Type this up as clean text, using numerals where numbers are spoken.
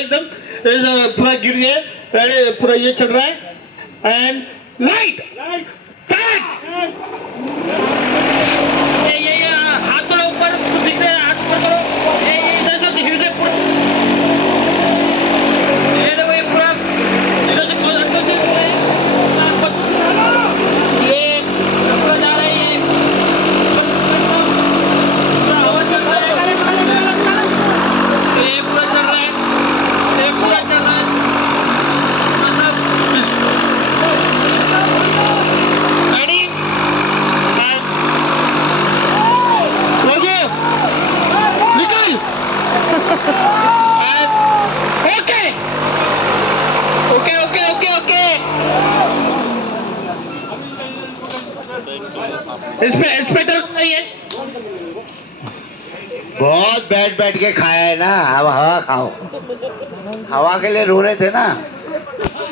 एकदम पूरा गिर गए, पूरा ये चल रहा है एंड लाइट ये हाथ करो ऊपर, दिख रहे हैं, हाथ ऊपर करो, ये इधर से दिख रहे पूरा, ये देखो, ये पूरा इधर से खोल अंदर से ये पूरा जा रहा है, ये पूरा हवा चल रहा है, ये पूरा चल रहा है, ये पूरा चल रहा है, रेडी रोजो निकल okay okay okay okay okay inspector नहीं है, बहुत बैठ बैठ के खाया है ना, अब हवा खाओ। हवा के लिए रो रहे थे ना।